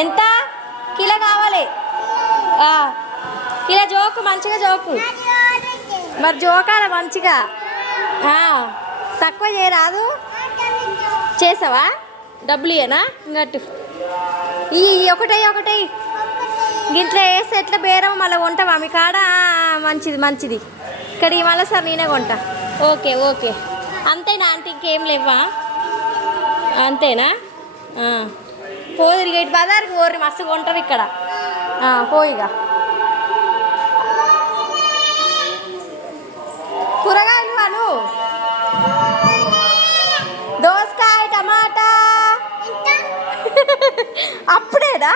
ఎంత కిలో కావాలి? Kilo joke మంచిగా జోకు. మరి జోకాల మంచిగా తక్కువ చేయరాదు. చేసావా? డబ్బులు ఇయ్యనా ఇంకట్టు ఈ ఒకటై గింట్లో వేస్తే ఎట్లా బేరం మళ్ళీ కొంటావా మీ కాడ? మంచిది ఇక్కడ మళ్ళీ సార్ నేనే కొంటా. ఓకే అంతేనా ఆంటీ? ఇంకేం లేవా? అంతేనా? పోదురు ఇటు బజార్కి పోర్రి, మస్తు కొంటారు ఇక్కడ. పోయిగా కూరగాయలు అను. దోసకాయ, టమాటా అప్పుడేనా?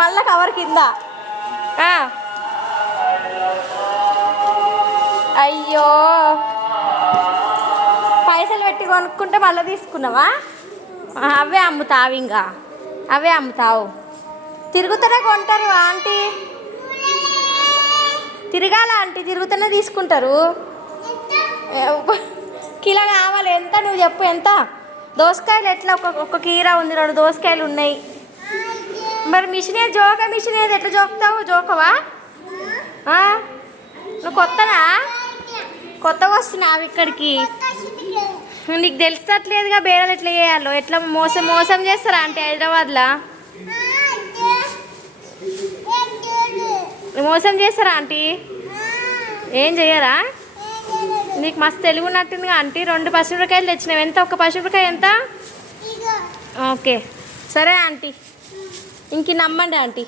మళ్ళా కవర్ కింద. అయ్యో పైసలు పెట్టి కొనుక్కుంటే మళ్ళీ తీసుకున్నావా? అవే అమ్ముతావు, ఇంకా అవే అమ్ముతావు. తిరుగుతూనే కొంటారు ఆంటీ. తిరగాల ఆంటీ, తిరుగుతూనే తీసుకుంటారు. కిలో కావాలి. ఎంత నువ్వు చెప్పు ఎంత? దోసకాయలు ఎట్లా? ఒక్క కీర ఉంది, 2 దోసకాయలు ఉన్నాయి. మరి మిషన్ ఏది? మిషన్ ఏది? ఎట్లా జోకుతావు? జోకవా? నువ్వు కొత్తగా వస్తున్నావు ఇక్కడికి. నీకు తెలుస్తట్లేదుగా బేరాలు ఎట్లా చేయాలో. ఎట్లా మోసం చేస్తారా అంటే హైదరాబాద్లో? మోసం చేస్తారా ఆంటీ? ఏం చెయ్యరా? నీకు మస్తు తెలుగు ఉన్నట్టుందిగా ఆంటీ. 2 పచ్చిమిరపకాయలు తెచ్చినావు. ఎంత? ఒక పచ్చిమిరపకాయ ఎంత? ఓకే సరే ఆంటీ, ఇంక నమ్మండి ఆంటీ.